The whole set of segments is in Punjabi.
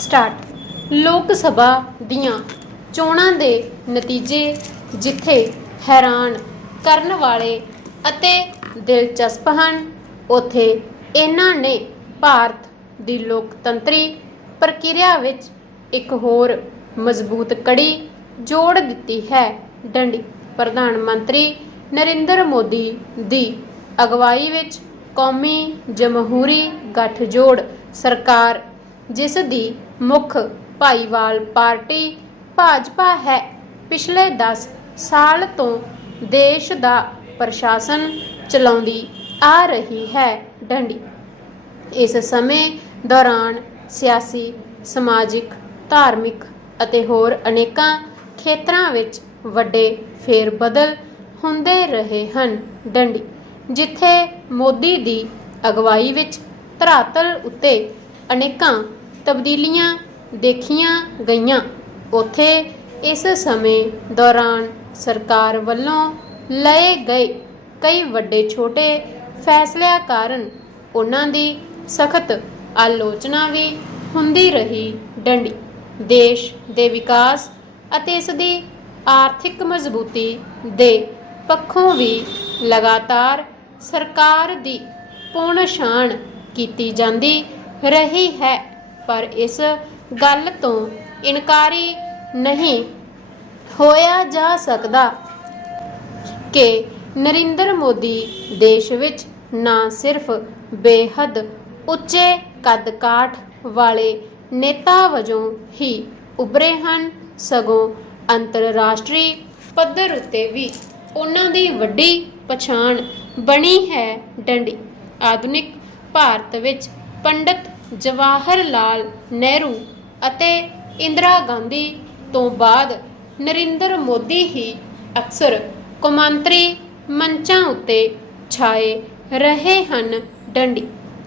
ਸਟਾਰਟ। ਲੋਕ ਸਭਾ ਦੀਆਂ ਚੋਣਾਂ ਦੇ ਨਤੀਜੇ ਜਿੱਥੇ ਹੈਰਾਨ ਕਰਨ ਵਾਲੇ ਅਤੇ ਦਿਲਚਸਪ ਹਨ, ਉਥੇ ਇਹਨਾਂ ਨੇ ਭਾਰਤ ਦੀ ਲੋਕਤੰਤਰੀ ਪ੍ਰਕਿਰਿਆ ਵਿੱਚ ਇੱਕ ਹੋਰ ਮਜ਼ਬੂਤ ਕੜੀ ਜੋੜ ਦਿੱਤੀ ਹੈ। ਡੰਡੀ। ਪ੍ਰਧਾਨ ਮੰਤਰੀ ਨਰਿੰਦਰ ਮੋਦੀ ਦੀ ਅਗਵਾਈ ਵਿੱਚ ਕੌਮੀ ਜਮਹੂਰੀ ਗੱਠਜੋੜ ਸਰਕਾਰ ਜਿਸ ਦੀ ਮੁੱਖ ਭਾਈਵਾਲ ਪਾਰਟੀ ਭਾਜਪਾ ਹੈ। ਪਿਛਲੇ 10 ਸਾਲ ਤੋਂ ਦੇਸ਼ ਦਾ ਪ੍ਰਸ਼ਾਸਨ ਚਲਾਉਂਦੀ ਆ ਰਹੀ ਹੈ ਡੰਡੀ। ਇਸ ਸਮੇਂ ਦੌਰਾਨ ਸਿਆਸੀ, ਸਮਾਜਿਕ, ਧਾਰਮਿਕ ਅਤੇ ਹੋਰ ਅਨੇਕਾਂ ਖੇਤਰਾਂ ਵਿੱਚ ਵੱਡੇ ਫੇਰਬਦਲ ਹੁੰਦੇ ਰਹੇ ਹਨ ਡੰਡੀ, ਜਿੱਥੇ ਮੋਦੀ ਦੀ ਅਗਵਾਈ ਵਿੱਚ ਧਰਾਤਲ ਉੱਤੇ ਅਨੇਕਾਂ ਤਬਦੀਲੀਆਂ ਦੇਖੀਆਂ ਗਈਆਂ। ਉਥੇ ਇਸ ਸਮੇਂ ਦੌਰਾਨ ਸਰਕਾਰ ਵੱਲੋਂ ਲਏ ਗਏ ਕਈ ਵੱਡੇ ਛੋਟੇ ਫੈਸਲਿਆਂ ਕਾਰਨ ਉਹਨਾਂ ਦੀ ਸਖਤ ਆਲੋਚਨਾ ਵੀ ਹੁੰਦੀ ਰਹੀ ਡੰਡੀ। ਦੇਸ਼ ਦੇ ਵਿਕਾਸ ਅਤੇ ਇਸ ਦੀ ਆਰਥਿਕ ਮਜ਼ਬੂਤੀ ਦੇ ਪੱਖੋਂ ਵੀ ਲਗਾਤਾਰ ਸਰਕਾਰ ਦੀ ਪੂਣਛਾਣ ਕੀਤੀ ਜਾਂਦੀ ਰਹੀ ਹੈ। ਪਰ ਇਸ ਗੱਲ ਤੋਂ ਇਨਕਾਰੀ ਨਹੀਂ ਹੋਇਆ ਜਾ ਸਕਦਾ ਕਿ ਨਰਿੰਦਰ ਮੋਦੀ ਦੇਸ਼ ਵਿੱਚ ਨਾ ਸਿਰਫ ਬੇਹੱਦ ਉੱਚੇ ਕੱਦ-ਕਾਠ ਵਾਲੇ ਨੇਤਾ ਵਜੋਂ ਹੀ ਉਭਰੇ ਹਨ, ਸਗੋਂ ਅੰਤਰਰਾਸ਼ਟਰੀ ਪੱਧਰ ਉੱਤੇ ਵੀ ਉਹਨਾਂ ਦੀ ਵੱਡੀ ਪਛਾਣ ਬਣੀ ਹੈ। ਡੰਡੀ, ਆਧੁਨਿਕ ਭਾਰਤ ਵਿੱਚ ਪੰਡਤ ਜਵਾਹਰ ਲਾਲ ਨਹਿਰੂ ਅਤੇ ਇੰਦਰਾ ਗਾਂਧੀ ਤੋਂ ਬਾਅਦ ਨਰਿੰਦਰ ਮੋਦੀ ਹੀ ਅਕਸਰ ਕੌਮਾਂਤਰੀ ਮੰਚਾਂ ਉੱਤੇ ਛਾਏ ਰਹੇ ਹਨ। ਡੰਡੀ,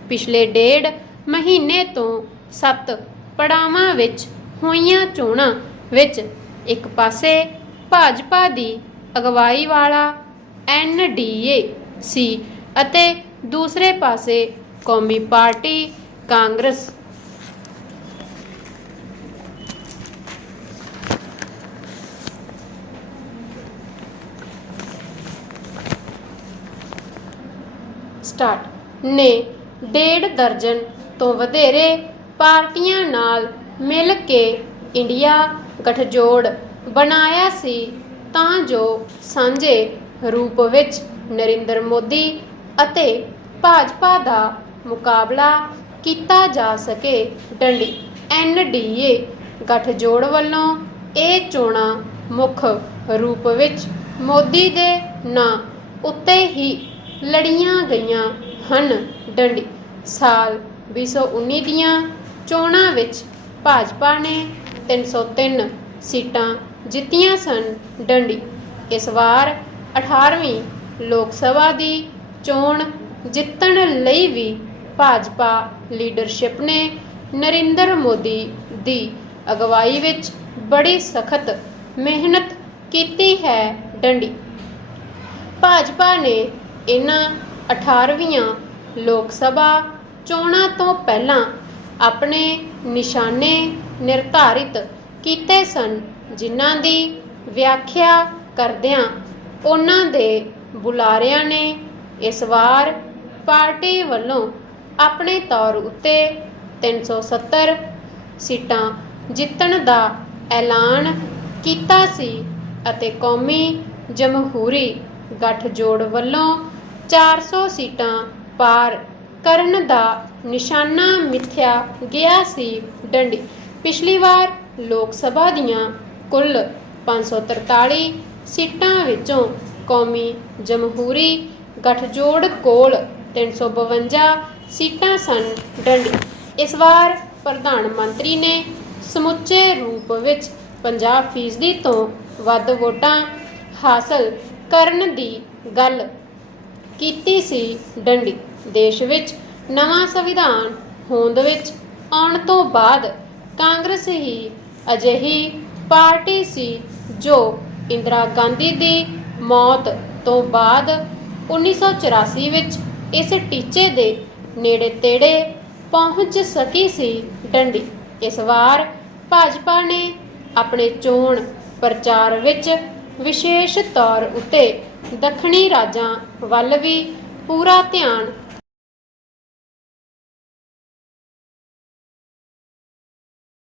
ਪਿਛਲੇ ਡੇਢ ਮਹੀਨੇ ਤੋਂ ਸੱਤ ਪੜਾਵਾਂ ਵਿੱਚ ਹੋਈਆਂ ਚੋਣਾਂ ਵਿੱਚ ਇੱਕ ਪਾਸੇ ਭਾਜਪਾ ਦੀ ਅਗਵਾਈ ਵਾਲਾ ਐਨਡੀਏ ਸੀ ਅਤੇ ਦੂਸਰੇ ਪਾਸੇ ਕੌਮੀ ਪਾਰਟੀ ਕਾਂਗਰਸ। ਸਟਾਰਟ ਨੇ ਡੇਢ ਦਰਜਨ ਤੋਂ ਵਧੇਰੇ ਪਾਰਟੀਆਂ ਨਾਲ ਮਿਲ ਕੇ ਇੰਡੀਆ ਗਠਜੋੜ ਬਣਾਇਆ ਸੀ, ਤਾਂ ਜੋ ਸਾਂਝੇ ਰੂਪ ਵਿੱਚ ਨਰਿੰਦਰ ਮੋਦੀ ਅਤੇ ਭਾਜਪਾ ਦਾ ਮੁਕਾਬਲਾ ਕੀਤਾ ਜਾ ਸਕੇ। ਡੰਡੀ ਐਨਡੀਏ ਗਠਜੋੜ ਵੱਲੋਂ ਇਹ ਚੋਣਾਂ ਮੁੱਖ ਰੂਪ ਵਿੱਚ ਮੋਦੀ ਦੇ ਨਾਂ ਉੱਤੇ ਹੀ ਲੜੀਆਂ ਗਈਆਂ ਹਨ। ਡੰਡੀ ਸਾਲ 2019 ਦੀਆਂ ਚੋਣਾਂ ਵਿੱਚ ਭਾਜਪਾ ਨੇ 303 ਸੀਟਾਂ ਜਿੱਤੀਆਂ ਸਨ। ਡੰਡੀ ਇਸ ਵਾਰ 18ਵੀਂ ਲੋਕ ਸਭਾ ਦੀ ਚੋਣ ਜਿੱਤਣ ਲਈ ਵੀ ਭਾਜਪਾ ਲੀਡਰਸ਼ਿਪ ਨੇ ਨਰਿੰਦਰ ਮੋਦੀ ਦੀ ਅਗਵਾਈ ਵਿੱਚ ਬੜੀ ਸਖਤ ਮਿਹਨਤ ਕੀਤੀ ਹੈ ਡੰਡੀ। ਭਾਜਪਾ ਨੇ ਇਹਨਾਂ 18ਵੀਆਂ ਲੋਕ ਸਭਾ ਚੋਣਾਂ ਤੋਂ ਪਹਿਲਾਂ ਆਪਣੇ ਨਿਸ਼ਾਨੇ ਨਿਰਧਾਰਿਤ ਕੀਤੇ ਸਨ, ਜਿਨ੍ਹਾਂ ਦੀ ਵਿਆਖਿਆ ਕਰਦਿਆਂ ਉਹਨਾਂ ਦੇ ਬੁਲਾਰਿਆਂ ਨੇ ਇਸ ਵਾਰ ਪਾਰਟੀ ਵੱਲੋਂ ਆਪਣੇ ਤੌਰ ਉੱਤੇ 370 ਸੀਟਾਂ ਜਿੱਤਣ ਦਾ ਐਲਾਨ ਕੀਤਾ ਸੀ ਅਤੇ ਕੌਮੀ ਜਮਹੂਰੀ ਗੱਠਜੋੜ ਵੱਲੋਂ 400 ਸੀਟਾਂ ਪਾਰ ਕਰਨ ਦਾ ਨਿਸ਼ਾਨਾ ਮਿੱਥਿਆ ਗਿਆ ਸੀ। ਡੰਡੀ, ਪਿਛਲੀ ਵਾਰ ਲੋਕ ਸਭਾ ਦੀਆਂ ਕੁੱਲ 543 ਸੀਟਾਂ ਵਿੱਚੋਂ ਕੌਮੀ ਜਮਹੂਰੀ ਗਠਜੋੜ ਕੋਲ 352 ਸੀਟਾਂ ਸਨ ਡੰਡੀ। ਇਸ ਵਾਰ ਪ੍ਰਧਾਨ ਮੰਤਰੀ ਨੇ ਸਮੁੱਚੇ ਰੂਪ ਵਿੱਚ 50% ਤੋਂ ਵੱਧ ਵੋਟਾਂ ਹਾਸਲ ਕਰਨ ਦੀ ਗੱਲ ਕੀਤੀ ਸੀ ਡੰਡੀ। ਦੇਸ਼ ਵਿੱਚ ਨਵਾਂ ਸੰਵਿਧਾਨ ਹੋਂਦ ਵਿੱਚ ਆਉਣ ਤੋਂ ਬਾਅਦ ਕਾਂਗਰਸ ਹੀ ਅਜਿਹੀ ਪਾਰਟੀ ਸੀ ਜੋ ਇੰਦਰਾ ਗਾਂਧੀ ਦੀ ਮੌਤ ਤੋਂ ਬਾਅਦ 1984 ਵਿੱਚ ਇਸ ਟੀਚੇ ਦੇ ਨੇੜੇ ਤੇੜੇ ਪਹੁੰਚ ਸਕੀ ਸੀ ਡੰਡੀ। ਇਸ ਵਾਰ ਭਾਜਪਾ ਨੇ ਆਪਣੇ ਚੋਣ ਪ੍ਰਚਾਰ ਵਿੱਚ ਵਿਸ਼ੇਸ਼ ਤੌਰ ਉੱਤੇ ਦੱਖਣੀ ਰਾਜਾਂ ਵੱਲ ਵੀ ਪੂਰਾ ਧਿਆਨ